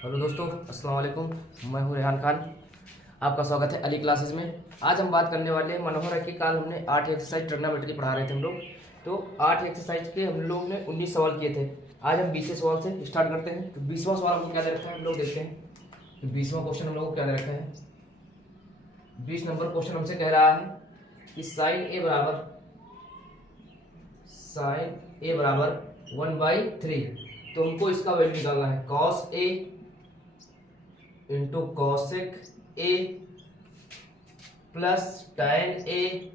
Hello दोस्तों, अस्सलाम वालेकुम। मैं हूं रेहान खान। आपका स्वागत है अली क्लासेस में। आज हम बात करने वाले हैं मनोहर है कि कल हमने 8 एक्सरसाइज ट्रिग्नोमेट्री पढ़ा रहे थे हम लोग। तो 8 एक्सरसाइज के हम लोग ने 19 सवाल किए थे। आज हम 20वें सवाल से स्टार्ट करते हैं। तो 20वां सवाल हमको क्या दे रखा है हम लोग देखते हैं। तो 20वां क्वेश्चन हम लोग को क्या दे रखा है। 20 नंबर क्वेश्चन हमसे कह रहा है कि साइन ए बराबर 1/3। तो हमको इसका वैल्यू निकालना है। Cos a into cosec a plus tan a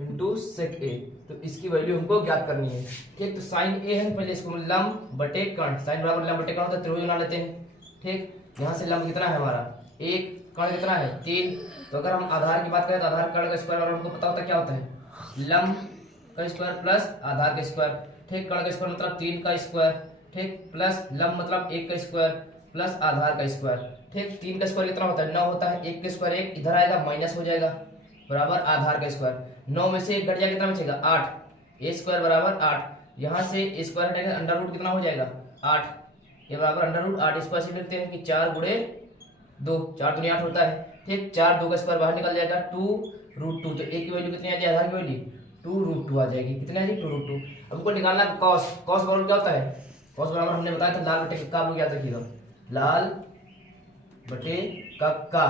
into sec a. तो इसकी वैल्यू हमको ज्ञात करनी है। ठीक, तो साइन ए है, पहले इसको लंब बटे कर्ण, साइन बराबर लंब बटे कर्ण होता है, त्रिभुज बना लेते हैं। ठीक, यहाँ से लंब कितना है हमारा 1, कर्ण कितना है 3। तो अगर हम आधार की बात करें तो आधार कर्ण का स्क्वायर, और हमको पता होता है क्या होता है लंब का स्क्वायर प्लस आधार का स्क्वायर। ठीक, कर्ण का स्क्वायर मतलब 3 का स्क्वायर। ठीक, प्लस लंब मतलब 1 का स्क्वायर प्लस आधार का स्क्वायर। ठीक, 3 का स्क्वायर कितना होता है 9 होता है। 1 का स्क्वायर 1 इधर आएगा माइनस हो जाएगा बराबर आधार का स्क्वायर। 9 में से 1 घट जाएगा कितना बचेगा 8। ए स्क्वायर बराबर 8। यहाँ से ए स्क्वायर हटेगा अंडर रूट कितना हो जाएगा 8। ये बराबर अंडर रूट 8। स्क्वायर से लिखते हैं कि 4 गुणे 2, 4 दूनी 8 होता है। ठीक, 4 2 का स्क्वायर बाहर निकल जाएगा 2√2। तो ए की वैल्यू कितनी आ जाएगी आधार की वैल्यू 2√2 आ जाएगी। कितनी आ जाएगी 2√2। हमको निकालना कॉस। कॉस बराबर क्या होता है कॉस बराबर हमने बताया था लाल बटे कक्का। आप लोग याद रखिएगा लाल बटे कक्का।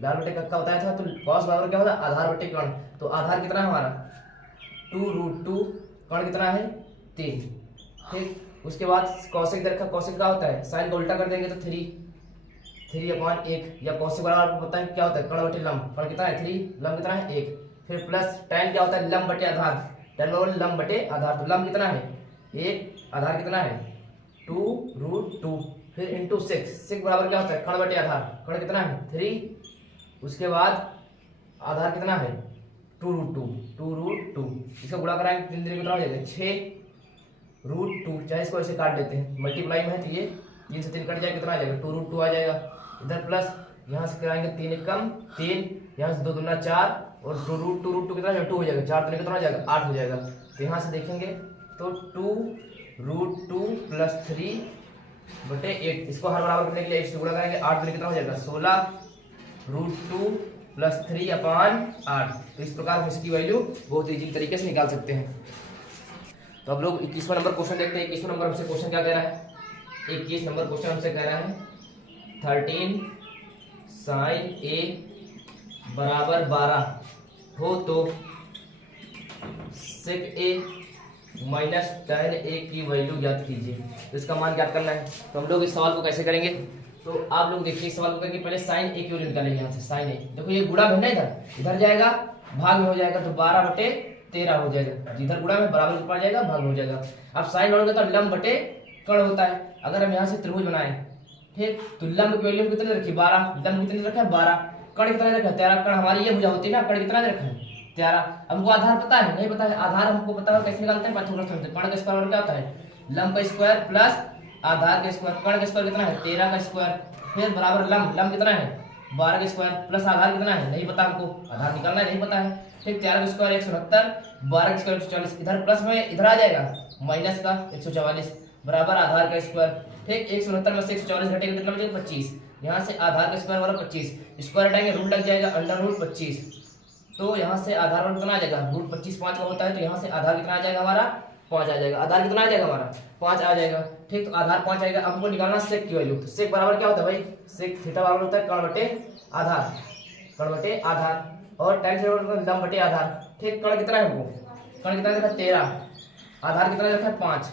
लाल बटे कक्का बताया था। तो कॉस बराबर क्या होता है आधार बटे कर्ण। तो आधार कितना है हमारा 2√2, कर्ण कितना है 3। ठीक, उसके बाद कॉसेक दे रखा। कॉसेक क्या होता है साइन को उल्टा कर देंगे तो 3/1, या कॉसेक बराबर आपको पता है क्या होता है कर्ण बटे लंब। कर्ण कितना है 3, लंब कितना है 1। फिर प्लस टैन क्या होता है लंब बटे आधार। टैन बराबर लंब बटे आधार। तो लंब कितना है 1, आधार कितना है 2√2। फिर इंटू सेक। सेक बराबर क्या होता है कर्ण बटे आधार। कर्ण कितना है 3। उसके बाद आधार कितना है 2√2। इसका गुणा कराएंगे 3 दिन कितना हो जाएगा 6√2। चाहे इसको ऐसे काट लेते हैं, मल्टीप्लाई में है तो ये 3 से 3 कट जाएगा कितना आ जाएगा 2√2 आ जाएगा। इधर प्लस यहाँ से कराएंगे 3 एकम 3, यहाँ से 2 दूना 4 और 2√2 कितना 2 हो जाएगा। 4 कितना हो जाएगा 8 हो जाएगा। तो यहाँ से देखेंगे तो 2√2 प्लस 3/8। इसको हर बराबर करने के लिए 1 से गुणा करेंगे 8 कितना हो जाएगा 16√2 प्लस 3/8। तो इस प्रकार हम इसकी वैल्यू बहुत इजी तरीके से निकाल सकते हैं। तो अब लोग 21वां नंबर क्वेश्चन देखते हैं। 21वां नंबर हमसे क्वेश्चन क्या कह रहा है। 21 नंबर क्वेश्चन हमसे कह रहा है 13 साइन ए बराबर 12 हो तो सेक ए माइनस टैन ए की वैल्यू ज्ञात कीजिए। तो इसका मान ज्ञात करना है। तो हम लोग इस सवाल को कैसे करेंगे। तो आप लोग देखिए इस सवाल को करके पहले साइन ए की वैल्यू निकालेंगे। यहाँ से साइन ए देखो ये गुणा में है ना, इधर जाएगा भाग में हो जाएगा तो 12/13 हो जाएगा। जिधर गुणा में बराबर में पड़ जाएगा भाग में हो जाएगा। अब साइन बनोगे तो लंब बटे कर्ण होता है। अगर हम यहाँ से त्रिभुज बनाए ठीक, तो लंब की वैल्यू कितने रखी 12, लंब कितने रखा है 12, कर्ण कितना रखा है 13। कर्ण हमारी ये भुजा होती है ना, कर्ण कितना रखा है 13। हमको आधार पता है नहीं पता है आधार हमको पता है कैसे निकालते हैं पाइथागोरस। कर्ण का स्क्वायर क्या होता है लंब का स्क्वायर प्लस आधार का स्क्वायर। कर्ण का स्क्वायर कितना है 13 का स्क्वायर। फिर बराबर लंब कितना है 12 का स्क्वायर प्लस आधार कितना है नहीं पता हमको, आधार निकालना है नहीं पता है। ठीक, 13 का स्क्वायर 169, 12 का स्क्वायर 140। इधर प्लस में इधर आ जाएगा माइनस का 144 बराबर आधार का स्क्वायर। ठीक, 169 में से 144 घटेगा कितना बचेगा 25। यहाँ से आधार का स्क्वायर वाला 25, स्क्वायर हटाएंगे रूट लग जाएगा अंडर रूट 25। तो यहाँ से आधार वाला कितना आ जाएगा रूट 25 5 का होता है। तो यहाँ से आधार कितना आ जाएगा हमारा 5 आ जाएगा। आधार कितना आ जाएगा हमारा 5 आ जाएगा। ठीक, तो आधार 5 आएगा। हमको निकालना सेक की वैल्यू। तो सेक बराबर क्या होता है भाई सेक थीटा बराबर होता है कर्ण बटे आधार। कर्ण बटे आधार और टैन थीटा बराबर लंब बटे आधार। ठीक, कर्ण कितना है हमको कर्ण कितना रखा है 13, आधार कितना रखा है 5,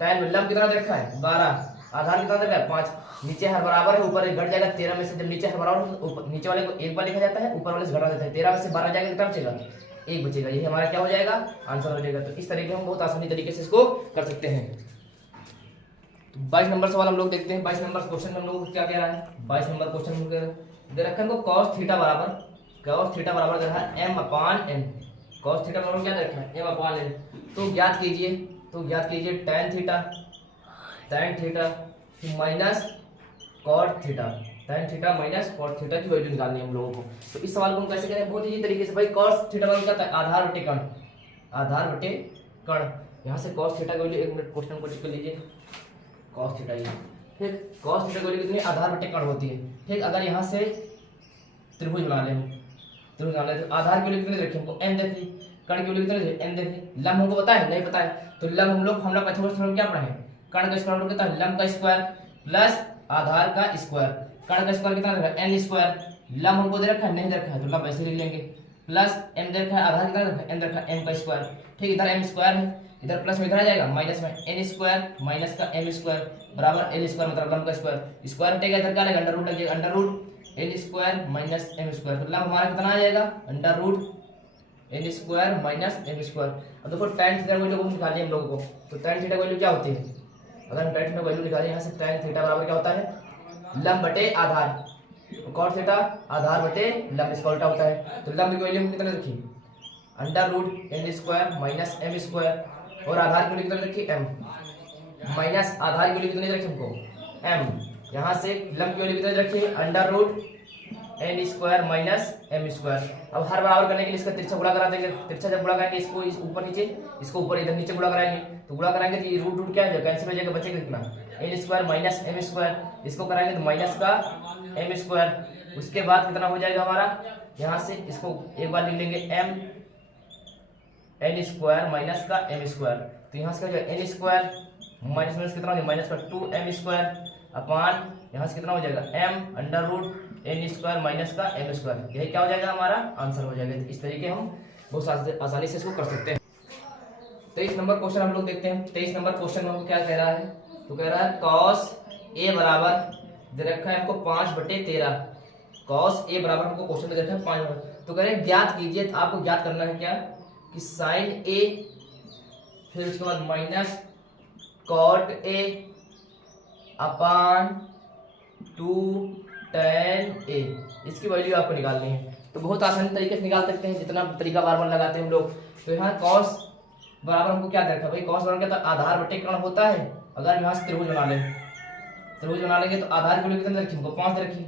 टैन में लंब कितना रखा है 12, आधार कितना रखा है 5। नीचे हर बराबर है ऊपर घट जाएगा 13 में से। जब नीचे हर बराबर ऊपर नीचे वाले को एक बार लिखा जाता है ऊपर वाले से घटा देता है। 13 में से 12 जाएगा कितना बचेगा 1 बचेगा। यही हमारा क्या हो जाएगा आंसर हो जाएगा। तो इस तरीके हम बहुत आसानी तरीके से इसको कर सकते हैं। तो 22 नंबर सवाल हम लोग देखते हैं। 22 नंबर क्वेश्चन हम लोग क्या कह रहा है। 22 नंबर क्वेश्चन दे रखा है हमको cos थीटा बराबर दे रहा है m/n। cos थीटा बराबर क्या दे रखा है m/n। तो ज्ञात कीजिए tan theta minus cot theta. tan theta minus cot theta की वैल्यू निकालनी है हम लोगों को। तो इस सवाल को हम कैसे करें बहुत इजी तरीके से भाई। cos थीटा बराबर क्या होता है आधार बटे कर्ण। यहाँ से cos थीटा की वैल्यू 1 मिनट क्वेश्चन को लिख लीजिए। कॉस थीटा ये, ठीक। कॉस थीटा की वैल्यू कितनी, आधार बटे कर्ण होती है, ठीक। अगर यहाँ से त्रिभुज बना ले, त्रिभुज बना ले तो आधार की वैल्यू कितनी रखी हमको n देख ली, कर्ण की वैल्यू कितनी n देख ली, लंब हमको पता है नहीं पता है, तो लंब हम लोग पैथागोरस क्या पढ़े, कर्ण का स्क्वायर कितना है, लंब का स्क्वायर प्लस आधार का स्क्वायर, कर्ण का स्क्वायर कितना रखा n स्क्वायर, लंब हमको दे रखा है नहीं दे रखा है तो लंब ऐसे लिख लेंगे, प्लस m दे रखा है, आधार कितना रखा है n रखा है m का स्क्वायर, ठीक। इधर m स्क्वायर है, इधर प्लस में इधर आ जाएगा माइनस में n स्क्वायर माइनस का m स्क्वायर बराबर l स्क्वायर मतलब लंब का स्क्वायर, स्क्वायर हटेगा इधर क्या लगेगा अंडर रूट लगेगा, under root l square minus m square, तो लंब हमारा कितना आ जाएगा under root n square minus m square. अब देखो tan थीटा की वैल्यू निकाल ली हम लोगों को, तो tan थीटा की वैल्यू क्या होती है, अगर हम tan थीटा की वैल्यू निकालें यहाँ से tan थीटा बराबर क्या होता है, लंब बटे आधार, cos थीटा आधार बटे लंब इसका उल्टा होता है, तो लंब की वैल्यू कितने रखी under root n square minus m square, और आधार की वैल्यू कितने रखी m माइनस आधार की वैल्यू कितनी रखी हमको m, यहाँ से लंब की वैल्यू कितनी रखी under root n square minus m square. अब हर बराबर करने के लिए इसका तिरछा गुणा करा देंगे, तिरछा जब गुणा करेंगे इसको इस ऊपर नीचे, इसको ऊपर इधर नीचे गुणा कराएंगे, तो गुणा कराएंगे तो ये रूट रूट क्या है कैंसिल हो जाएगा, बचेगा कितना n square minus m square, इसको कराएंगे तो माइनस का m स्क्वायर, उसके बाद कितना हो जाएगा हमारा, यहाँ से इसको एक बार लिख लेंगे m n स्क्वायर माइनस का m स्क्वायर, तो यहाँ से क्या n स्क्वायर माइनस माइनस कितना हो जाएगा माइनस का 2m स्क्वायर अपान यहाँ से कितना हो जाएगा m under root n square minus का m स्क्वायर, यही क्या हो जाएगा हमारा आंसर हो जाएगा। इस तरीके हम बहुत आसानी से इसको कर सकते हैं। 23 नंबर क्वेश्चन हम लोग देखते हैं। 23 नंबर क्वेश्चन में हमको क्या कह रहा है, तो कह रहा है cos a बराबर दे रखा है हमको 5/13, cos a बराबर हमको क्वेश्चन दे रखा है 5, तो कह रहे हैं ज्ञात कीजिए, तो आपको ज्ञात करना है क्या कि sin a फिर उसके बाद minus cot a upon 2 tan a, इसकी वैल्यू आपको निकालनी है। तो बहुत आसानी तरीके से निकाल सकते हैं, जितना तरीका बार बार लगाते हैं हम लोग। तो यहाँ cos बराबर हमको क्या देखा भाई, cos बराबर क्या था आधार बटे कर्ण होता है। अगर यहाँ से त्रिभुज बना लें, त्रिभुज बना लेंगे तो आधार की वैल्यू कितने रखी हमको 5 रखी,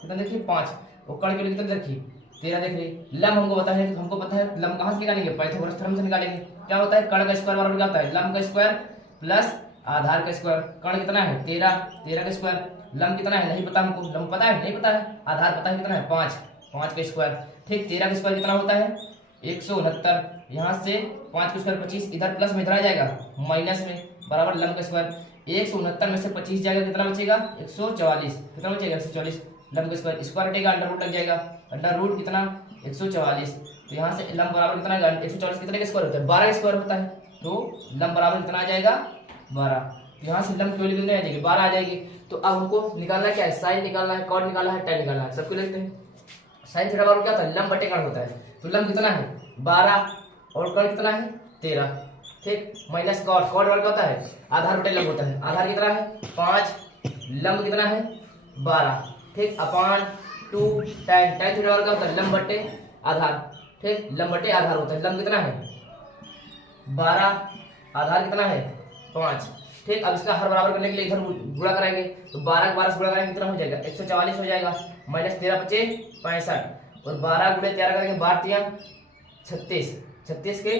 कितने देखिए 5, और कर्ण की वैल्यू कितने रखी 13 देख रही। लंब हमको पता है, हमको पता है लंब कहाँ से निकालेंगे, पाइथागोरस थ्योरम से निकालेंगे। क्या होता है कर्ण का स्क्वायर बराबर क्या होता है लंब का स्क्वायर प्लस आधार का स्क्वायर। कर्ण कितना है 13, 13 का स्क्वायर, लंब कितना है नहीं पता हमको, लंब पता है नहीं पता है, आधार पता है कितना है 5, 5 का स्क्वायर, ठीक। 13 का स्क्वायर कितना होता है 169, यहाँ से 5 का स्क्वायर 25, इधर प्लस में इधर आ जाएगा माइनस में बराबर लंब का स्क्वायर, 169 में से 25 जाएगा कितना बचेगा 144, कितना बचेगा 144, लंब का स्क्वायर स्क्वायर हटेगा अंडर रूट लग जाएगा, अंडर रूट कितना 144, तो यहाँ से लंब बराबर कितना आएगा 144 कितने का स्क्वायर होता है 12 का स्क्वायर होता है, तो लंब बराबर कितना आ जाएगा 12, यहाँ से लंब की वैल्यू कितनी आ जाएगी 12 आ जाएगी। तो अब हमको निकालना क्या है, साइन निकालना है, कॉट निकालना है, tan निकालना है, सबको लिखते हैं। साइन थीटा बराबर क्या होता है लंब बटे कर्ण होता है, तो लंब कितना है 12 और कर्ण कितना है 13, ठीक। माइनस कॉट, कॉट बराबर क्या होता है आधार बटे लंब होता है, आधार कितना है 5, लंब कितना है 12, ठीक, अपान 2 tan, tan थीटा बराबर क्या होता है लंब बटे आधार, ठीक, लंब बटे आधार होता है, लंब कितना है 12, आधार कितना है 5, ठीक। अब इसका हर बराबर करने के लिए इधर गुणा कराएंगे, तो 12 के 12 से गुणा कराएंगे कितना हो जाएगा 144 हो जाएगा, माइनस 13 बचे 65, और 12 गुणे 13 करेंगे 12 36, 36 के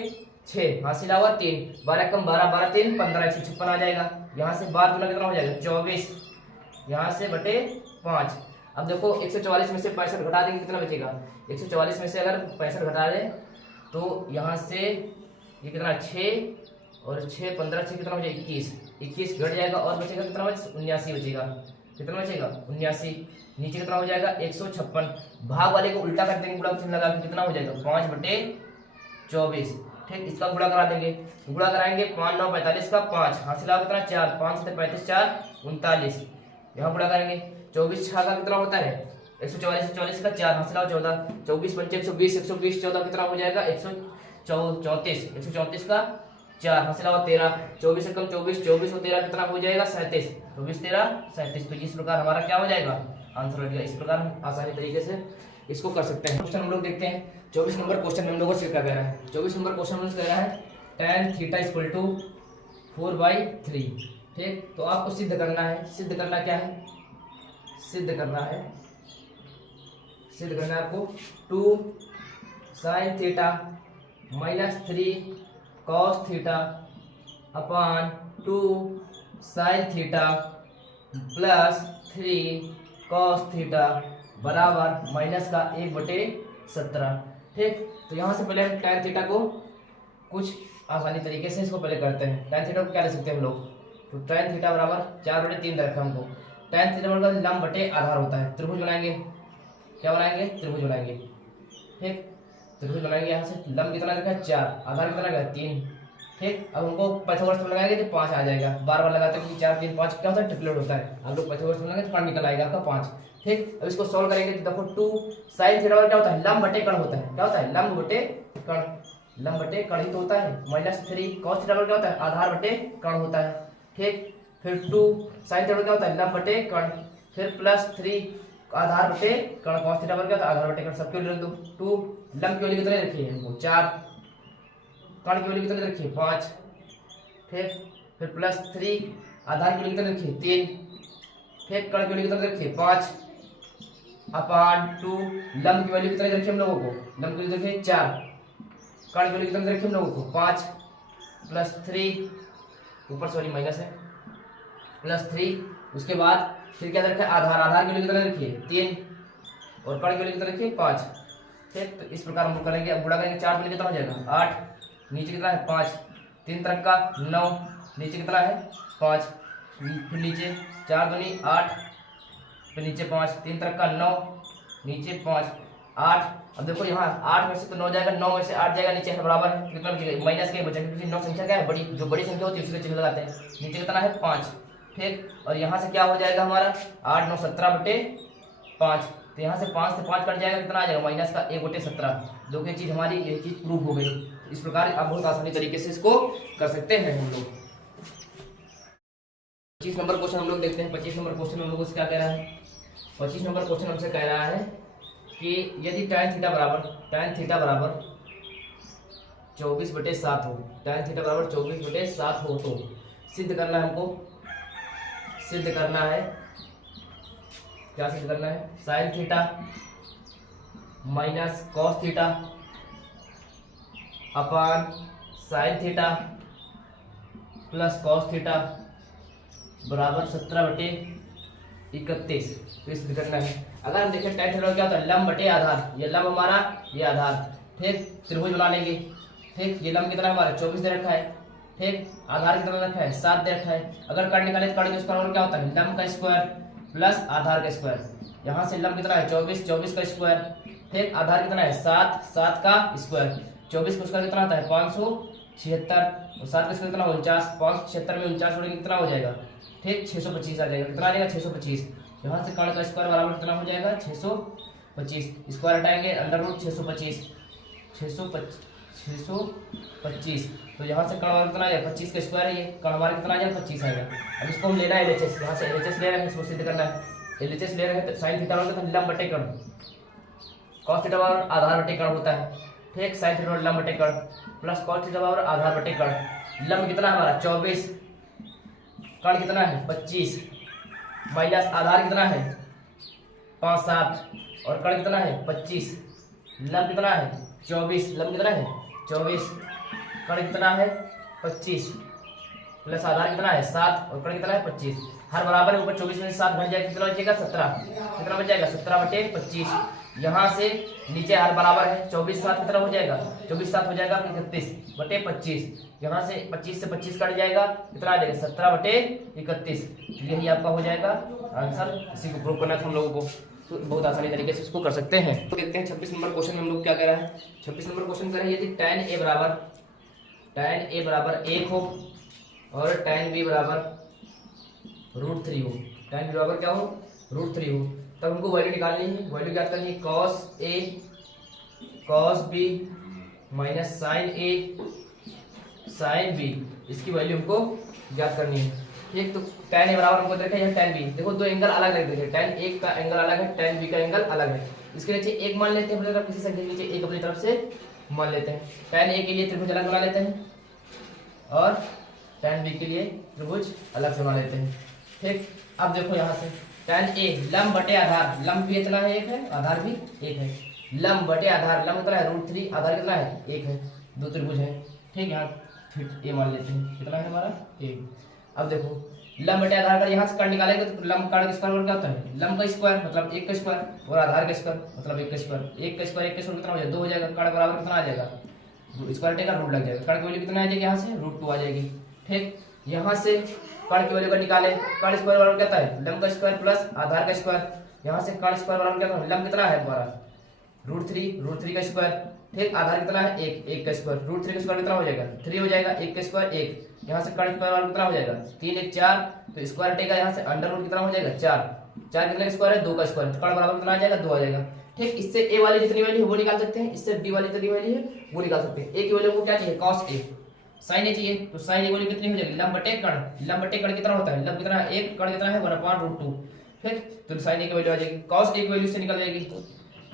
6 हासिल हुआ 3, 12 कम 12, 12 3 15, 156 आ जाएगा। यहाँ से 12 गुना कितना हो जाएगा 24, यहाँ से बटे 5। अब देखो 144 में से 65 घटा देंगे कितना बचेगा, 144 में से अगर 65 घटा दें तो यहाँ से ये कितना 6 और 6 15 6 कितना हो जाएगा 21, 21 घट जाएगा और बचेगा कितना 79 बचेगा, कितना बचेगा 79, नीचे कितना हो जाएगा 156, भाग वाले को उल्टा कर देंगे, गुणा चिन्ह लगा के कितना हो जाएगा 5/24, ठीक। इसका गुणा करा देंगे, गुणा कराएंगे 5 9 45 का 5 हासिल होगा कितना 4, 5 से 35 4 39, यहाँ गुणा करेंगे 24 6 का कितना होता है 144 से 40 का 4 हासिल होगा 14, 24 पंचे 120, 120 14 कितना हो जाएगा 134, 134 का 4 हासिल होगा 13, 24 से कम 24, 24 और 13 कितना हो जाएगा 37, 24 13 37, तो इस प्रकार हमारा क्या हो जाएगा आंसर हो जाएगा। इस प्रकार हम आसानी तरीके से इसको कर सकते हैं। क्वेश्चन हम लोग देखते हैं 24 नंबर क्वेश्चन में हम लोगों से क्या कह रहा है। 24 नंबर क्वेश्चन में कह रहा है tan थीटा इक्वल टू 4/3, ठीक। तो आपको सिद्ध करना है, सिद्ध करना क्या है, सिद्ध करना है आपको 2 sin theta minus 3 cos theta upon 2 sine theta plus 3 cos theta बराबर माइनस का 1/17। ठीक, तो यहाँ से पहले tan थीटा को कुछ आसानी तरीके से इसको पहले करते हैं। tan थीटा को क्या ले सकते हैं हम लोग, तो tan थीटा बराबर 4/3 रखा हमको। tan थीटा बराबर लंब बटे आधार होता है। त्रिभुज बनाएंगे, क्या बनाएंगे, त्रिभुज बनाएंगे। ठीक, त्रिभुज बनाएंगे। यहाँ से लंब कितना रखा है 4, आधार कितना रखा है 3। ठीक, अब हमको पाइथागोरस में लगाएंगे तो 5 आ जाएगा। बार बार लगाते हैं 4 3 5 क्या होता है, ट्रिपलेट होता है। आप लोग पाइथागोरस में लगाएंगे तो कण निकल आएगा आपका 5। ठीक, अब इसको सॉल्व करेंगे तो देखो 2 साइन थीटा क्या होता है, लंब बटे कण होता है। क्या होता है, लंब बटे कण, लंब बटे कण ही तो होता है। -3 cos थीटा क्या होता है, आधार बटे कण होता है। ठीक, फिर 2 साइन थीटा क्या होता है, लंब बटे कण, फिर +3 आधार बटे कण, cos थीटा क्या होता है, आधार बटे कण। सबके लिए लिख दो। 2 लंब की वैल्यू कितने रखी है हमको 4, कण की वैल्यू कितने रखी है 5। ठीक, फिर +3 आधार की वैल्यू कितने रखी है 3। ठीक, कण की वैल्यू कितने रखी है 5 अपॉन 2 लंब की वैल्यू कितने रखी है हम लोगों को, लंब की वैल्यू रखी है 4, कण की वैल्यू कितने रखी है हम लोगों को 5 +3 ऊपर सॉरी माइनस है +3। उसके बाद फिर क्या रखा है आधार, आधार की वैल्यू कितने रखी है 3 और कण की वैल्यू कितने रखी है 5। ठीक, तो इस प्रकार हम करेंगे। अब गुणा करेंगे 4 दूनी कितना हो जाएगा 8, नीचे कितना है 5, 3 तरफ का 9, नीचे कितना है 5, फिर नीचे 4 दूनी 8, फिर नीचे 5, 3 तरफ का 9, नीचे 5 8। अब देखो यहाँ 8 में से तो 9 जाएगा, 9 में से 8 जाएगा, नीचे है बराबर है कितना बचेगा माइनस के बचेगा, क्योंकि 9 संख्या क्या है बड़ी, जो बड़ी संख्या होती है उसके चिन्ह लगाते हैं। नीचे कितना है 5। ठीक, और यहाँ से क्या हो जाएगा हमारा 8 9 17/5। तो यहाँ से 5 से 5 कट जाएगा, कितना आ जाएगा माइनस का 1/17। जो कि चीज हमारी ये चीज प्रूव हो गई। इस प्रकार आप बहुत आसानी तरीके से इसको कर सकते हैं हम लोग। 25 नंबर क्वेश्चन हम लोग देखते हैं। 25 नंबर क्वेश्चन हम लोग से क्या कह रहा है, 25 नंबर क्वेश्चन हमसे कह रहा है कि यदि tan थीटा बराबर 24/7 हो, tan थीटा बराबर 24/7 हो तो सिद्ध करना है हमको, सिद्ध करना है, क्या सिद्ध करना है, sine theta minus cos theta upon sine theta plus cos theta बराबर 17/31। तो सिद्ध करना है। अगर हम देखें tan थीटा क्या होता है, लंब बटे आधार, ये लंब हमारा ये आधार। ठीक, त्रिभुज बना लेंगे। ठीक, ये लंब कितना हमारा 24 दे रखा है। ठीक, आधार कितना रखा है 7 दे रखा है। अगर कर्ण निकाले तो कर्ण का स्क्वायर क्या होता है, लंब का स्क्वायर प्लस आधार का स्क्वायर। यहाँ से लंब कितना है 24, 24 का स्क्वायर। ठीक, आधार कितना है 7, 7 का स्क्वायर। 24 का स्क्वायर कितना आता है 576 और 7 का स्क्वायर कितना 49, 576 में 49 जोड़ेंगे कितना हो जाएगा। ठीक, 625 आ जाएगा। कितना आ जाएगा 625। यहाँ से कर्ण का स्क्वायर बराबर कितना हो जाएगा 625। स्क्वायर हटाएंगे अंडर रूट 625 तो यहाँ से कर्ण हमारा कितना आ जाएगा 25 का स्क्वायर है, ये कर्ण हमारा कितना आ जाएगा 25 आएगा। अब इसको हम लेना है LHS, यहाँ से LHS ले रहे हैं, इसको सिद्ध करना है। LHS ले रहे हैं तो साइन थीटा बराबर लंब बटे कर्ण, कॉस थीटा बराबर आधार बटे कर्ण होता है। ठीक, साइन थीटा बराबर लंब बटे कर्ण प्लस कॉस थीटा बराबर आधार बटे कर्ण। लंब कितना हमारा 24, कर्ण कितना है 25 माइनस आधार कितना है 5 7 और कर्ण कितना है 25। लंब कितना है 24, लंब कितना है 24, कर्ण कितना है 25 प्लस आधार कितना है 7 और कर्ण कितना है 25। हर बराबर है, ऊपर 24 में 7 घट जाएगा, कितना बचेगा 17। कितना बच जाएगा 17/25। यहाँ से नीचे हर बराबर है, 24 7 कितना हो जाएगा 24 7 हो जाएगा 31/25। यहाँ से 25 से 25 कट जाएगा, कितना आ जाएगा 17/31। यही आपका हो जाएगा आंसर। इसी को प्रूव करना था हम लोगों को, तो बहुत आसानी तरीके से इसको कर सकते हैं। तो देखते हैं 26 नंबर क्वेश्चन में हम लोग क्या कह रहा है। 26 नंबर क्वेश्चन कह रहा है यदि tan a बराबर 1 हो और tan b बराबर √3 हो, tan b बराबर क्या हो √3 हो, तब हमको वैल्यू निकालनी है। वैल्यू ज्ञात करनी है cos a cos b minus sin a sin b, इसकी वैल्यू हमको ज्ञात करनी है। ठीक, तो tan a बराबर हमको देखा है tan b, देखो दो एंगल अलग अलग देखे, tan a का एंगल अलग है, tan b का एंगल अलग है। इसके नीचे एक मान लेते हैं अपनी तरफ, किसी संख्या के नीचे एक अपनी तरफ से मान लेते हैं। tan a के लिए त्रिभुज अलग बना लेते हैं और tan b के लिए त्रिभुज अलग से बना लेते हैं। ठीक, अब देखो यहाँ से tan a लंब बटे आधार, लंब भी इतना है 1 है, आधार भी 1 है। लंब बटे आधार, लंब कितना है √3, आधार कितना है 1 है, दो त्रिभुज है। ठीक, यहाँ फिर a मान लेते हैं, कितना है हमारा 1। अब देखो लंब बटे आधार का यहाँ से कर्ण निकालेंगे तो लंब कर्ण का स्क्वायर क्या होता है, लंब का स्क्वायर मतलब 1 का स्क्वायर और आधार का स्क्वायर मतलब 1 का स्क्वायर। 1 का स्क्वायर कितना हो जाएगा 2 हो जाएगा, कर्ण बराबर कितना आ जाएगा स्क्वायर टेका रूट लग जाएगा, कर्ण की वैल्यू कितना आ जाएगी यहाँ से √2 आ जाएगी। ठीक, यहाँ से कर्ण की वैल्यू का निकाले, कर्ण स्क्वायर बराबर क्या होता है लंब का स्क्वायर प्लस आधार का स्क्वायर, यहाँ से कर्ण स्क्वायर बराबर क्या होता है लंब कितना है हमारा √3 का स्क्वायर। ठीक, आधार कितना है 1 का स्क्वायर, √3 का स्क्वायर कितना हो जाएगा 3 हो जाएगा, 1 का स्क्वायर 1, यहाँ से कर्ण स्क्वायर वाला कितना हो जाएगा 3 1 4, तो स्क्वायर टेका यहाँ से अंडर रूट कितना हो जाएगा 4, 4 कितने का स्क्वायर है 2 का स्क्वायर, कर्ण बराबर कितना आ जाएगा 2 आ जाएगा। ठीक, इससे ए वाली जितनी वैल्यू है वो निकाल सकते हैं, इससे बी वाली जितनी वैल्यू है वो निकाल सकते हैं। ए की वैल्यू को क्या चाहिए cos a, sin a चाहिए, तो sin a वैल्यू कितनी हो जाएगी लंब बटे कर्ण, लंब बटे कर्ण कितना होता है लंब कितना है 1, कर्ण कितना है 1/√2। ठीक, तो sin a की वैल्यू आ जाएगी, cos a की वैल्यू से निकल जाएगी,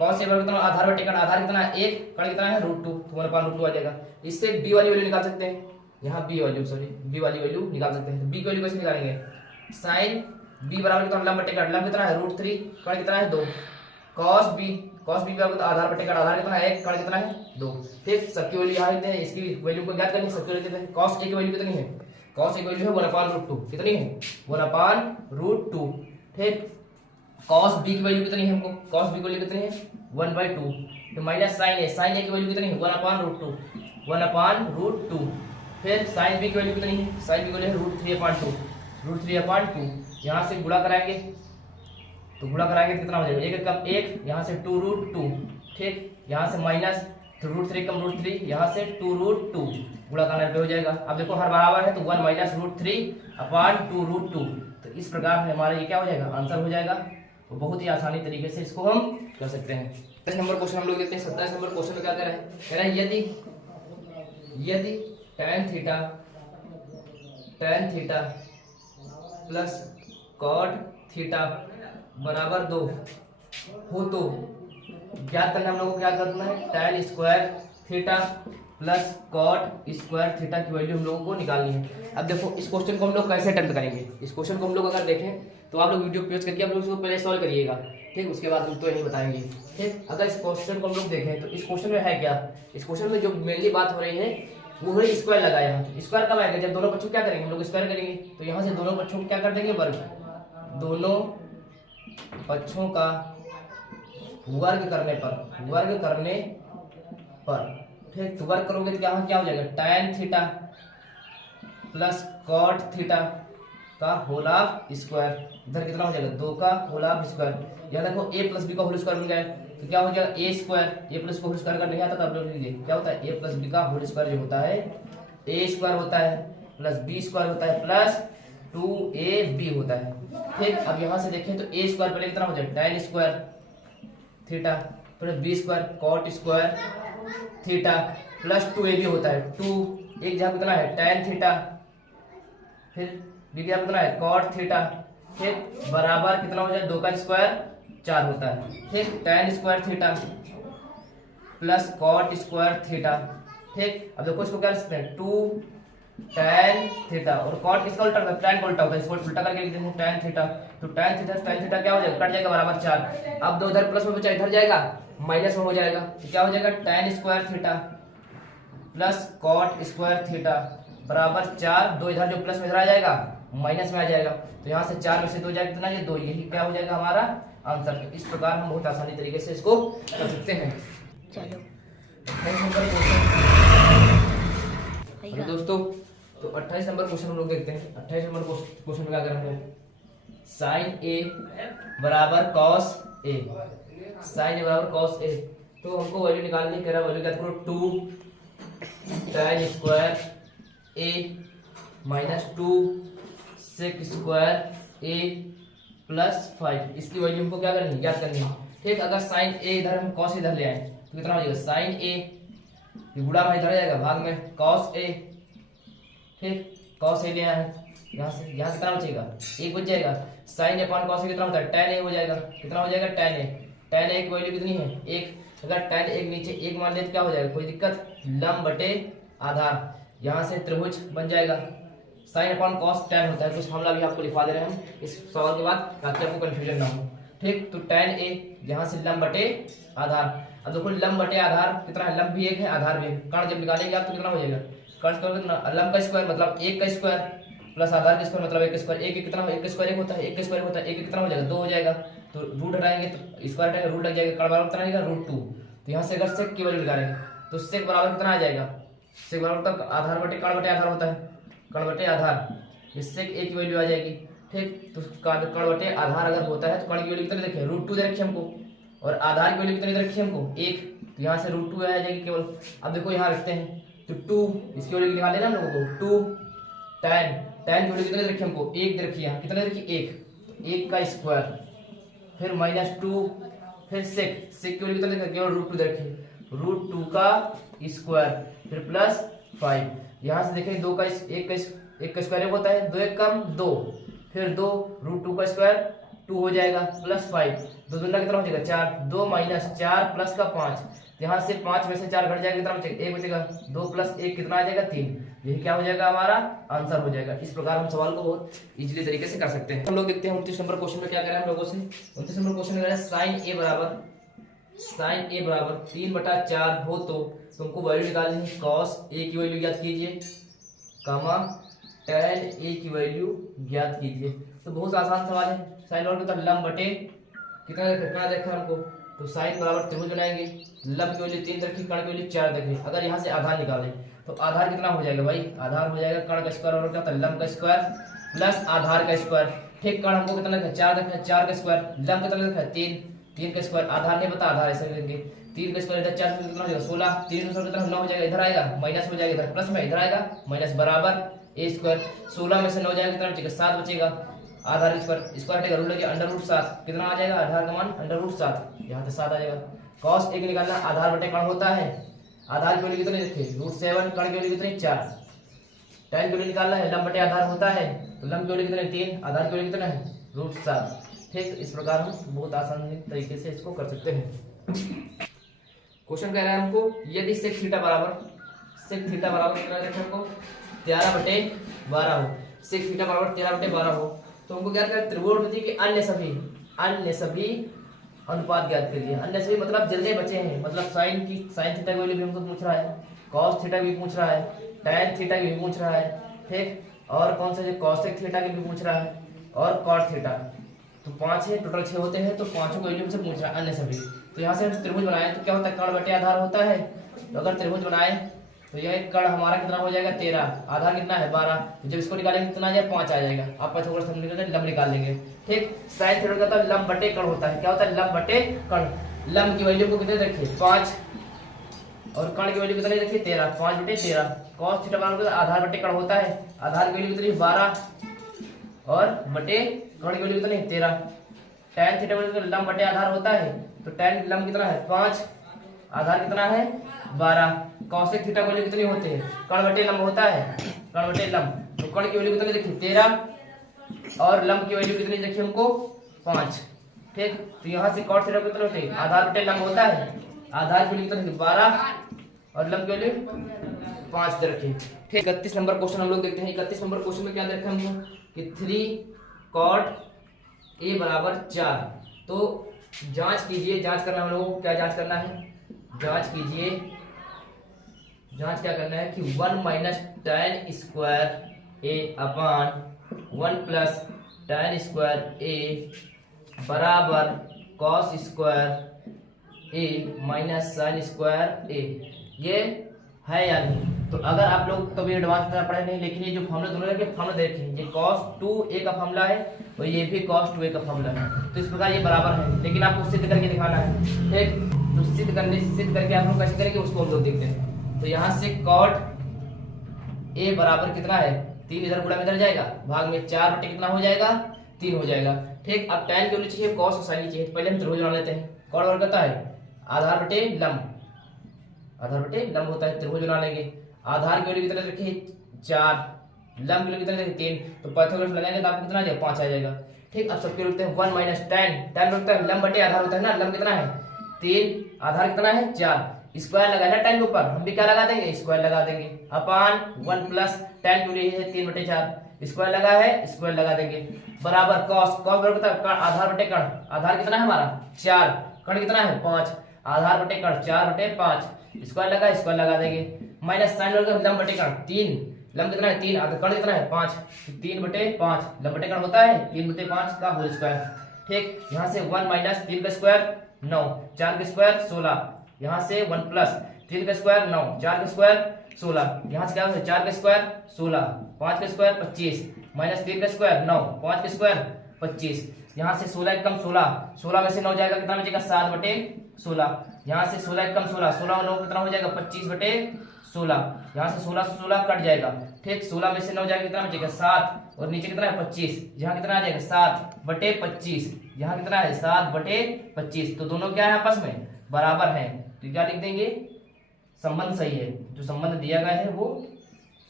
cos a बराबर कितना आधार बटे कर्ण, आधार कितना है 1, कर्ण कितना है √2 तो 1/√2 आ जाएगा। इससे b वाली वैल्यू निकाल सकते हैं, यहाँ b वाली वैल्यू निकाल सकते हैं। तो b की वैल्यू कैसे निकालेंगे, sin b बराबर कितना लंब बटे कर्ण, लंब कितना है √3, कर्ण कितना है 2, cos b बराबर आधार बटे कर्ण, आधार कितना है 1, कर्ण कितना है 2। ठीक, सबकी वैल्यू यहाँ देते हैं, इसकी वैल्यू को ज्ञात करनी, सबकी वैल्यू देते हैं। cos a की वैल्यू कितनी है, cos a की वैल्यू है 1/√2, कितनी है 1/√2। ठीक, cos b की वैल्यू कितनी है हमको, cos b की वैल्यू कितनी है 1/2, तो माइनस sin a की वैल्यू कितनी है 1/√2। फिर sin b की वैल्यू कितनी है, sin b की वैल्यू है √3/2, यहाँ से गुणा कराएंगे तो गुणा कराएंगे तो कितना हो जाएगा 1 कम 1, यहाँ से 2√2। ठीक, यहाँ से माइनस तो √3 कम √3, यहाँ से 2√2 गुणा करने पे हो जाएगा। अब देखो हर बराबर है तो 1 माइनस √3/2√2, तो इस प्रकार हमारा ये क्या हो जाएगा आंसर हो जाएगा। तो बहुत ही आसानी तरीके से इसको हम कर सकते हैं। 27 नंबर क्वेश्चन हम लोग देखते हैं। 27 नंबर क्वेश्चन में क्या कह रहा है यदि tan theta plus cot theta बराबर 2 हो तो ज्ञात करना, हम लोग को क्या करना है tan square theta plus cot square theta की वैल्यू हम लोगों को निकालनी है। अब देखो इस क्वेश्चन को हम लोग कैसे अटेम्प्ट करेंगे, इस क्वेश्चन को हम लोग अगर देखें तो आप लोग वीडियो पॉज करके आप लोग इसको पहले सॉल्व करिएगा। ठीक, उसके बाद हम तो यही बताएंगे। ठीक, अगर इस क्वेश्चन को हम लोग देखें तो इस क्वेश्चन में है क्या, इस क्वेश्चन में जो मेनली बात हो रही है वो है स्क्वायर लगाया है। स्क्वायर कब आएगा जब दोनों पक्षों क्या करेंगे हम लोग स्क्वायर करेंगे, तो यहाँ से दोनों पक्षों को क्या कर देंगे वर्ग, दोनों पक्षों का वर्ग करने पर ठीक, तो वर्ग करोगे तो क्या हो जाएगा tan theta plus cot theta का होल ऑफ स्क्वायर, इधर कितना हो जाएगा 2 का होल ऑफ स्क्वायर। यहाँ देखो a प्लस बी का होल स्क्वायर मिल गया तो क्या हो जाएगा a square, a plus whole square का नहीं आता तो आप लोग लिखिए क्या होता है a प्लस बी का होल स्क्वायर जो होता है a स्क्वायर होता है प्लस b स्क्वायर होता है प्लस 2ab होता है। ठीक, अब यहाँ से देखें तो a स्क्वायर पहले कितना हो जाएगा tan square theta plus b square cot square theta plus 2ab होता है, 2 एक जगह कितना है tan थीटा, फिर b की जगह कितना है cot थीटा, ठीक बराबर कितना हो जाएगा 2 का स्क्वायर 4 होता है। ठीक, tan square theta plus cot square theta. ठीक, अब देखो इसको क्या लिख सकते हैं 2 tan थीटा और cot किसका उल्टा होता है tan का उल्टा होता है, इसको उल्टा करके लिख देते हैं tan थीटा, तो tan थीटा क्या हो जाएगा कट जाएगा बराबर 4। अब 2 इधर प्लस में बचा इधर जाएगा माइनस में हो जाएगा तो क्या हो जाएगा tan square theta plus cot square theta बराबर 4, 2 इधर जो प्लस में इधर आ जाएगा माइनस में आ जाएगा, तो यहाँ से 4 में से 2 जाएगा कितना ये 2, यही क्या हो जाएगा हमारा आंसर। तो इस प्रकार हम बहुत आसानी तरीके से इसको कर सकते हैं। चलो दोस्तों तो 28 नंबर क्वेश्चन हम लोग देखते हैं। 28 नंबर क्वेश्चन में क्या करना है sin a बराबर cos a, sin a बराबर cos a, तो हमको वैल्यू निकालनी कह रहा है, वैल्यू क्या करो 2 tan square a minus 2 sec square a plus 5, इसकी वैल्यू हमको क्या करनी है ज्ञात करनी है। ठीक, अगर sin a इधर हम cos इधर ले आए तो कितना हो जाएगा sin a, गुणा में इधर आ जाएगा भाग में cos a। ठीक, cos a ले आए यहाँ से, यहाँ कितना बचेगा 1 बच जाएगा, sin a cos a कितना होता है tan a हो जाएगा, कितना हो जाएगा tan a की वैल्यू कितनी है 1, अगर tan a नीचे 1 मान ले तो क्या हो जाएगा कोई दिक्कत, लंब बटे आधार, यहाँ से त्रिभुज बन जाएगा। sin अपॉन cos tan होता है, कुछ फॉर्मूला भी आपको लिखवा दे रहे हैं हम इस सवाल के बाद ताकि आपको कंफ्यूजन ना हो। ठीक, तो tan a यहाँ से लंब बटे आधार, अब देखो लंब बटे आधार कितना है, लंब भी 1 है आधार भी, कर्ण जब निकालेंगे आप तो कितना हो जाएगा, कर्ण स्क्वायर कितना लंब का स्क्वायर मतलब 1 का स्क्वायर प्लस आधार का स्क्वायर मतलब एक स्क्वायर, एक कितना एक स्क्वायर एक होता है, एक स्क्वायर होता है, एक कितना हो जाएगा 2 हो जाएगा। तो रूट हटाएंगे तो स्क्वायर हटाएंगे रूट लग जाएगा, कड़ बराबर कितना आएगा √2। तो यहाँ से अगर सेक की वैल्यू निकालेंगे तो सेक बराबर कितना आ जाएगा, सेक बराबर तक आधार बटे कड़ बटे आधार होता है, कड़ बटे आधार, इससे एक वैल्यू आ जाएगी। ठीक, तो कड़ बटे आधार अगर होता है तो कड़ की वैल्यू कितनी रखी है √2 दे रखी हमको, और आधार की वैल्यू कितनी दे रखी है हमको 1। तो यहाँ से √2 आ जाएगी केवल। अब देखो यहाँ रखते हैं तो 2 इसकी वैल्यू निकाल लेना हम लोगों को 2 tan की वैल्यू कितनी दे रखी हमको 1 दे रखी है, कितने दे रखी 1 का स्क्वायर, फिर -2, फिर सेक की वैल्यू कितनी दे रखी केवल √2 दे रखी, √2 का स्क्वायर, फिर +5। यहाँ से देखें 2 का 1 का स्क्वायर होता है, 2 1 कम 2, फिर 2 √2 का स्क्वायर 2 हो जाएगा, +5, 2 दूना कितना हो जाएगा 4, 2 - 4 प्लस का 5, यहाँ से 5 में से 4 घट जाएगा कितना बचेगा 1 बचेगा, 2 + 1 कितना आ जाएगा 3। ये क्या हो जाएगा हमारा आंसर हो जाएगा। इस प्रकार हम सवाल को बहुत इजीली तरीके से कर सकते हैं। हम लोग देखते हैं 29 नंबर क्वेश्चन में क्या करें हम लोगों से। 29 नंबर क्वेश्चन में sin a बराबर 3/4 हो तो तुमको वैल्यू निकालनी है, cos a की वैल्यू ज्ञात कीजिए, tan a की वैल्यू ज्ञात कीजिए। तो बहुत आसान सवाल है। साइन और कितना लंब बटे कितना देखा हमको, तो साइन बराबर त्रिभुज बनाएंगे, लंब की वैल्यू 3 रखी, कर्ण की वैल्यू 4 रखी। अगर यहाँ से आधार निकालें तो आधार कितना हो जाएगा भाई, आधार हो जाएगा कर्ण का स्क्वायर और क्या होता है लंब का स्क्वायर प्लस आधार का स्क्वायर। ठीक, कर्ण हमको कितना रखा 4 रखा है, 4 का स्क्वायर, लंब कितना रखा है 3 का स्क्वायर, आधार नहीं पता आधार ऐसे लेंगे 3 का स्क्वायर इधर 4 कितना हो जाएगा 16, 3 कितना 9 हो जाएगा, इधर आएगा माइनस हो जाएगा, इधर प्लस में इधर आएगा माइनस, बराबर a²। 16 में से 9 जाएगा कितना बचेगा 7 बचेगा, आधार स्क्वायर हटेगा रूट लगे √7 कितना आ जाएगा आधार का मान √7, यहाँ पे 7 आ जाएगा। cos a निकालना आधार बटे कर्ण होता है, आधार की वैल्यू कितनी रखे √7, कर्ण की वैल्यू कितनी 4, tan की वैल्यू निकालना है लंब बटे आधार होता है, तो लंब की वैल्यू कितनी 3, आधार की वैल्यू कितना है √7। ठीक, तो इस प्रकार हम बहुत आसान तरीके से इसको कर सकते हैं। क्वेश्चन कह रहा है हमको यदि sec थीटा बराबर कितना रखे हमको 13/12 हो, sec थीटा बराबर 13/12 हो तो हमको क्या करना है त्रिकोणमिति के अन्य सभी अनुपात ज्ञात करिए। अन्य सभी मतलब जितने बचे हैं, मतलब साइन थीटा की वैल्यू भी हमको पूछ रहा है, cos थीटा भी पूछ रहा है, tan थीटा भी पूछ रहा है, ठीक, और कौन सा cosec थीटा की भी पूछ रहा है, और cot थीटा। तो 5 है, टोटल 6 होते हैं, तो पांचों को वैल्यू हमसे पूछ रहा है अन्य सभी। तो यहाँ से हम त्रिभुज बनाए तो क्या होता है कर्ण बटे आधार होता है, तो अगर त्रिभुज बनाए तो यह कर्ण हमारा कितना हो जाएगा 13, आधार कितना है 12, तो जब इसको निकालेंगे कितना आ जाएगा 5 आ जाएगा। आप थोड़ा सा लंब निकाल लेंगे। ठीक, साइन थीटा का लंब बटे कर्ण होता है, क्या होता है लंब बटे कर्ण। लंब की वैल्यू को कितने रखिए 5 और कर्ण की वैल्यू कितनी रखिए 13, 5/13। cos थीटा बराबर आधार बटे कर्ण होता है, आधार की वैल्यू कितनी 12 और बटे कर्ण की वैल्यू कितनी 13। tan थीटा लंब बटे आधार होता है, तो tan लंब कितना है 5, आधार कितना है 12। cosec थीटा की वैल्यू कितनी होती है कर्ण बटे लंब होता है, कर्ण बटे लंब, तो कर्ण की वैल्यू कितनी देखिए 13 और लंब की वैल्यू कितनी देखिए हमको 5। ठीक, तो यहाँ से cot थीटा कितने होते हैं आधार बटे लंब होता है, आधार की वैल्यू कितनी 12 और लंब की वैल्यू 5 दे रखी। ठीक, 31 नंबर क्वेश्चन हम लोग देखते हैं। 31 नंबर क्वेश्चन में क्या दे रखा है हमको कि 3 cot a बराबर 4। तो जांच कीजिए, जांच करना हम लोगों को क्या जांच करना है, जांच कीजिए, जांच क्या करना है कि 1 - tan square a upon 1 + tan square a बराबर cos square a minus sin square a, ये है या नहीं। तो अगर आप लोग कभी एडवांस तरह पढ़े नहीं, लेकिन ये जो फॉर्मूला दोनों के फॉर्मूला देखें, ये cos 2a का फॉर्मूला है और ये भी cos 2a का फॉर्मूला है, तो इस प्रकार ये बराबर है, लेकिन आपको सिद्ध करके दिखाना है। ठीक, तो सिद्ध करके आप लोग कैसे करेंगे उसको हम लोग देखते हैं। तो यहाँ से cot a बराबर कितना है 3, इधर गुणा में इधर जाएगा, भाग में 4 बटे कितना हो जाएगा 3 हो जाएगा। ठीक, अब tan की वैल्यू चाहिए, cos और sin की चाहिए, पहले हम त्रिभुज बना लेते हैं। cot बराबर कितना है आधार बटे लंब होता है, त्रिभुज बना लेंगे। आधार की वैल्यू कितना रखिए 4, लंब की वैल्यू कितना रखिए 3, तो पाइथागोरस लगाएंगे तो आपको कितना आ जाएगा 5 आ जाएगा। ठीक, अब सबके लिखते हैं 1 - tan लगता है लंब बटे आधार होता है ना, लंब कितना है 3, आधार कितना है 4, स्क्वायर लगाना tan के ऊपर, हम भी क्या लगा देंगे स्क्वायर लगा देंगे, अपान 1 + tan की वैल्यू है 3/4, स्क्वायर लगा है स्क्वायर लगा देंगे, बराबर cos बराबर कितना आधार बटे कर्ण, आधार कितना है हमारा 4, कर्ण कितना है 5, आधार बटे कर्ण 4/5, स्क्वायर लगा स्क्वायर लगा देंगे, माइनस साइन लंब बटे कर्ण 3, लंब कितना है 3, कर्ण कितना है 5, 3/5 लंब बटे कर्ण होता है 3/5 का होल स्क्वायर। ठीक, यहाँ से 1 माइनस 3 का स्क्वायर 9, 4 का स्क्वायर 16, यहाँ से 1 प्लस 3 का स्क्वायर 9, 4 का स्क्वायर 16, यहाँ से क्या होगा 4 का स्क्वायर 16, 5 का स्क्वायर 25, माइनस 3 का स्क्वायर 9, 5 का स्क्वायर 25, यहाँ से 16 कम 16, 16 में से 9 जाएगा कितना बचेगा 7/16, यहाँ से 16 कम 16, 16 और 9 कितना हो जाएगा 25/16, यहाँ से 16 से 16 कट जाएगा। ठीक, 16 में से 9 जाएगा कितना बचेगा 7, और नीचे कितना है 25, यहाँ कितना आ जाएगा 7/25, यहाँ कितना है 7/25, तो दोनों क्या है आपस में बराबर है। तो क्या लिख देंगे, संबंध सही है, जो संबंध दिया गया है वो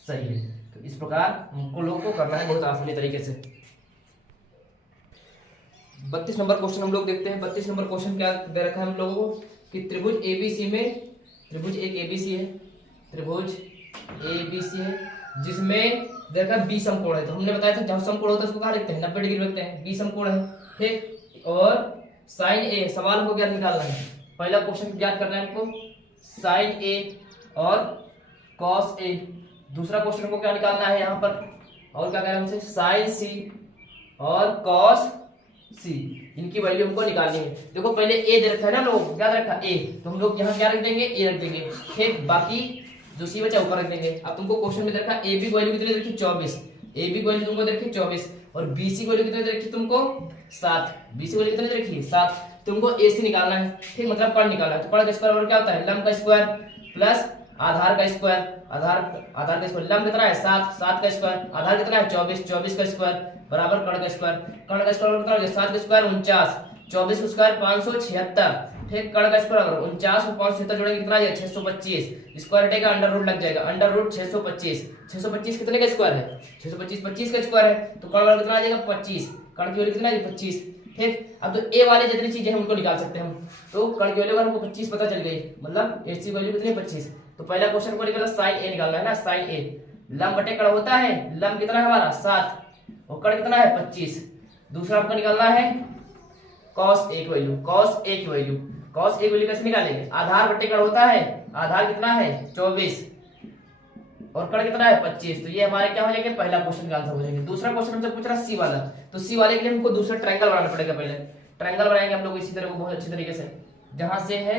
सही है। तो इस प्रकार हमको लोग को करना है बहुत आसानी तरीके से। 32 नंबर क्वेश्चन हम लोग देखते हैं। 32 नंबर क्वेश्चन क्या दे रखा है हम लोगों को कि त्रिभुज एबीसी में, त्रिभुज एक एबीसी है, त्रिभुज एबीसी है जिसमें देखा बी समकोण है। तो हमने बताया था जब समकोण होता है उसको कहाँ लिखते हैं 90 डिग्री रखते हैं, बी समकोण है। ठीक, और साइन ए, सवाल को ज्ञात निकालना है। पहला क्वेश्चन ज्ञात करना है हमको साइन ए और कॉस ए। दूसरा क्वेश्चन को क्या निकालना है यहाँ पर, और क्या कह रहे हैं हमसे साइन सी और कॉस सी, इनकी वैल्यू हमको निकालनी है। देखो पहले ए दे रखा है ना लोग, क्या दे रखा ए, तो हम लोग यहाँ क्या रख देंगे ए रख देंगे। ठीक, बाकी जो सी बचा ऊपर रख देंगे। अब तुमको क्वेश्चन में दे रखा ए बी की वैल्यू कितनी दे रखी 24, ए बी की वैल्यू तुमको दे रखी 24, और बी सी की वैल्यू कितनी दे रखी तुमको 7, बी सी की वैल्यू कितनी दे रखी 7। तुमको ए सी निकालना है। ठीक, मतलब कर्ण निकालना है। तो कर्ण का स्क्वायर बराबर क्या होता है लंब का स्क्वायर प्लस आधार का स्क्वायर, आधार का स्क्वायर, लंब कितना है 7, 7 का स्क्वायर, आधार कितना है 24, 24 का स्क्वायर बराबर कर्ण का स्क्वायर, कर्ण का स्क्वायर कितना हो गया 7 का स्क्वायर 49, 24 का स्क्वायर 576। ठीक, कर्ण का स्क्वायर अगर 49 और 576 जोड़ेंगे कितना आ जाएगा 625, स्क्वायर हटेगा अंडर रूट लग जाएगा, अंडर रूट 625, 625 कितने का स्क्वायर है 625, 25 का स्क्वायर है, तो कर्ण वाला कितना आ जाएगा 25, कर्ण की वैल्यू कितना है 25। ठीक, अब तो ए वाले जितनी चीजें हैं उनको निकाल सकते हैं हम। तो कर्ण की वैल्यू हमको 25 पता चल गई, मतलब ए सी वैल्यू कितनी है 25। तो पहला क्वेश्चन को निकाला साइन ए निकालना है ना, साइन ए, लंब बटे कर्ण होता है, लंब कितना है हमारा 7 और कर्ण कितना है 25। दूसरा आपको निकालना है कॉस ए की वैल्यू, कॉस ए की वैल्यू, कॉस ए की वैल्यू कैसे निकालेंगे, आधार बटे कर्ण होता है, आधार कितना है 24 और कर्ण कितना है 25। तो ये हमारे क्या हो जाएंगे पहला क्वेश्चन का आंसर हो जाएंगे। दूसरा क्वेश्चन हमसे पूछ रहा सी वाला, तो सी वाले के लिए हमको दूसरा ट्रायंगल बनाना पड़ेगा। पहले ट्रायंगल बनाएंगे हम लोग इसी तरह को बहुत अच्छी तरीके से, जहां से है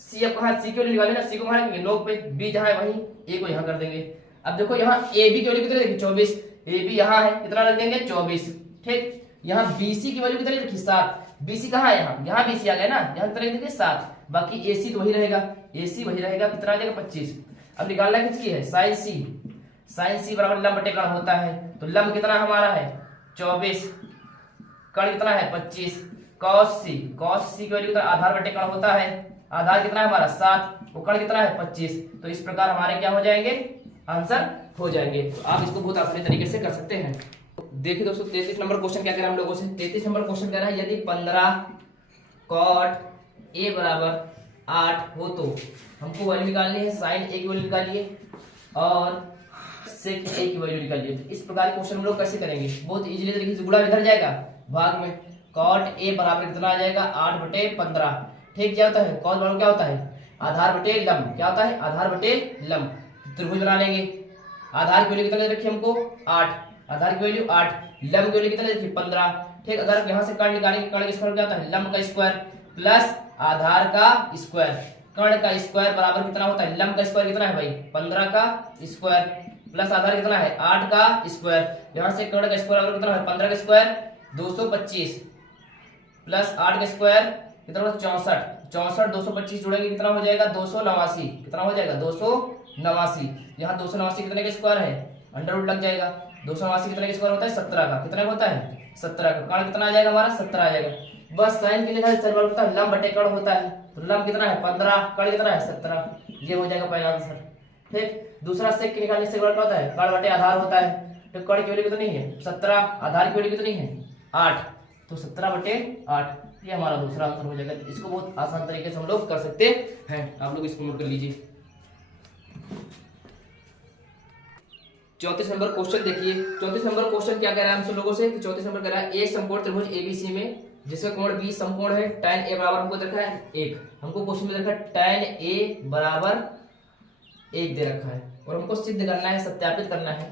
सी, अब कहां सी की वैल्यू निकालेंगे ना, सी को कहां रखेंगे नोक पे, बी जहां है वहीं ए को यहां कर देंगे। अब देखो यहाँ ए बी की वैल्यू कितनी रखी 24, ए बी यहाँ है कितना रख देंगे 24। ठीक, यहाँ बी सी की वैल्यू कितनी रखी 7, बी सी कहाँ है यहाँ बी सी आ गया ना, यहाँ कितना रख देंगे 7, बाकी ए सी तो वही रहेगा, ए सी वही रहेगा, कितना आ जाएगा 25। अब निकालना किसकी है साइन सी, साइन सी बराबर लंब बटे कर्ण होता है, तो लंब कितना हमारा है 24, कर्ण कितना है 25, कॉस सी, कॉस सी की वैल्यू कितना आधार बटे कर्ण होता है, आधार कितना है हमारा 7 और कर्ण कितना है 25। तो इस प्रकार हमारे क्या हो जाएंगे आंसर हो जाएंगे। तो आप इसको बहुत आसानी तरीके से कर सकते हैं। देखिए दोस्तों 33 नंबर क्वेश्चन क्या कह रहा है हम लोगों से, 33 नंबर क्वेश्चन कह रहा है यदि 15 कॉट ए बराबर 8 हो तो हमको वैल्यू निकालनी है, साइन ए की वैल्यू निकालिए और सेक ए की वैल्यू निकालिए। तो इस प्रकार के क्वेश्चन हम लोग कैसे करेंगे, बहुत इजीली तरीके से, गुणा इधर जाएगा भाग में, कॉट ए बराबर कितना आ जाएगा 8/15। ठीक, क्या होता है कॉस बराबर क्या होता है आधार बटे लंब, क्या होता है आधार बटे लंब। त्रिभुज बना लेंगे, आधार की वैल्यू कितना रखी हमको 8, आधार की वैल्यू 8, लंब की वैल्यू कितना रखी 15। ठीक, अगर यहाँ से कर्ण निकालेंगे, कर्ण का स्क्वायर क्या होता है लंब का स्क्वायर प्लस आधार का स्क्वायर, कर्ण का स्क्वायर बराबर कितना होता है लंब का स्क्वायर कितना है भाई 15 का स्क्वायर प्लस आधार कितना है 8 का स्क्वायर, यहाँ से कर्ण का स्क्वायर बराबर कितना है 15 का स्क्वायर 225 प्लस 8 का स्क्वायर कितना होता है 64, 64 225 जोड़ेंगे कितना हो जाएगा 289, कितना हो जाएगा 289। यहाँ 289 कितने का स्क्वायर है अंडर रूट लग जाएगा, 289 कितने का स्क्वायर होता है 17 का, कितना होता है 17 का, कर्ण कितना आ जाएगा हमारा 17 आ जाएगा। बस साइन के लिए सर्वल होता है लंब बटे कर्ण होता है, तो लंब कितना है 15, कर्ण कितना है 17, ये हो जाएगा पहला आंसर। ठीक, दूसरा सेक के निकालने से क्या होता है कर्ण बटे आधार होता है, तो कर्ण की वैल्यू कितनी है 17, आधार की वैल्यू कितनी है 8, तो 17/8 ये हमारा दूसरा आंसर हो जाएगा। इसको बहुत आसान तरीके से हम लोग कर सकते हैं, आप लोग इसको नोट कर लीजिए। 34 नंबर क्वेश्चन देखिए, 34 नंबर क्वेश्चन क्या कह रहा है हमसे लोगों से, 34 नंबर कह रहा है एक समकोण त्रिभुज एबीसी में जिसका कोण बी समकोण है, tan ए बराबर हमको दे रखा है 1, हमको क्वेश्चन में दे रखा है tan ए बराबर 1 दे रखा है। और हमको सिद्ध करना है, सत्यापित करना है,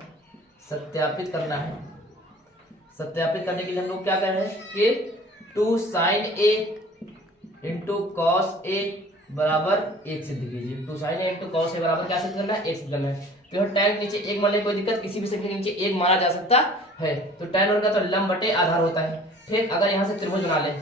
सत्यापित करना है। सत्यापित करने के लिए हम लोग क्या कर रहे हैं कि 2 sin a into cos A बराबर 1 सिद्ध कीजिए। 2 sin a into cos A बराबर क्या सिद्ध करना है? 1 सिद्ध करना है। तो यहाँ tan के नीचे 1 मान ले, कोई दिक्कत, किसी भी संख्या के नीचे 1 माना जा सकता है। तो tan होगा तो लंब बटे आधार होता है। ठीक, अगर यहाँ से त्रिभुज बना ले,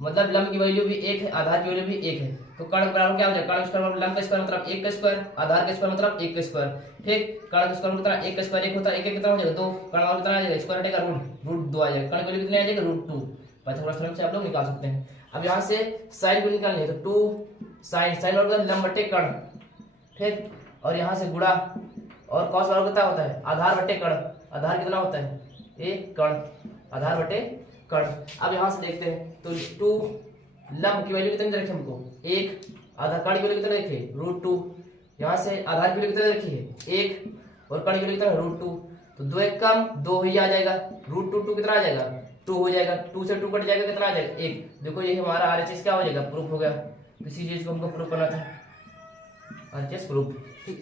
मतलब लंब की वैल्यू भी 1 है, आधार की वैल्यू भी 1 है, तो कर्ण के बराबर क्या हो जाएगा? कर्ण स्क्वायर मतलब लंब का स्क्वायर मतलब 1 का स्क्वायर, आधार का स्क्वायर मतलब 1 का स्क्वायर। ठीक, कर्ण का स्क्वायर कितना? 1 का स्क्वायर 1 होता है, 1 कितना हो जाएगा? 2। कर्ण वाला कितना आ जाएगा? स्क्वायर हटेगा रूट 2 आ जाएगा। कर्ण की वैल्यू कितनी आ जाएगा? √2। पाइथागोरस थ्योरम से आप लोग निकाल सकते हैं। अब यहाँ से साइन को निकालनी है, तो 2 साइन मतलब लंब बटे कर्ण। ठीक, और यहाँ से गुणा, और कॉस बराबर कितना होता है? आधार बटे कर्ण। आधार कितना होता है? 1 कर्ण, आधार बटे कर्ण। अब यहाँ से देखते हैं, तो 2 लंब की वैल्यू कितनी रखी हमको? 1, आधा कर्ण की वैल्यू कितनी रखी? √2। यहाँ से आधार की वैल्यू कितनी रखी है? 1, और कर्ण की वैल्यू कितना? √2। तो 2 1 कम 2 ही आ जाएगा, √2 कितना आ जाएगा? 2 हो जाएगा। 2 से 2 कट जाएगा, कितना आ जाएगा? 1। देखो ये हमारा RHS क्या हो जाएगा? प्रूफ हो गया। किसी चीज को हमको प्रूफ करना था, RHS प्रूफ। ठीक।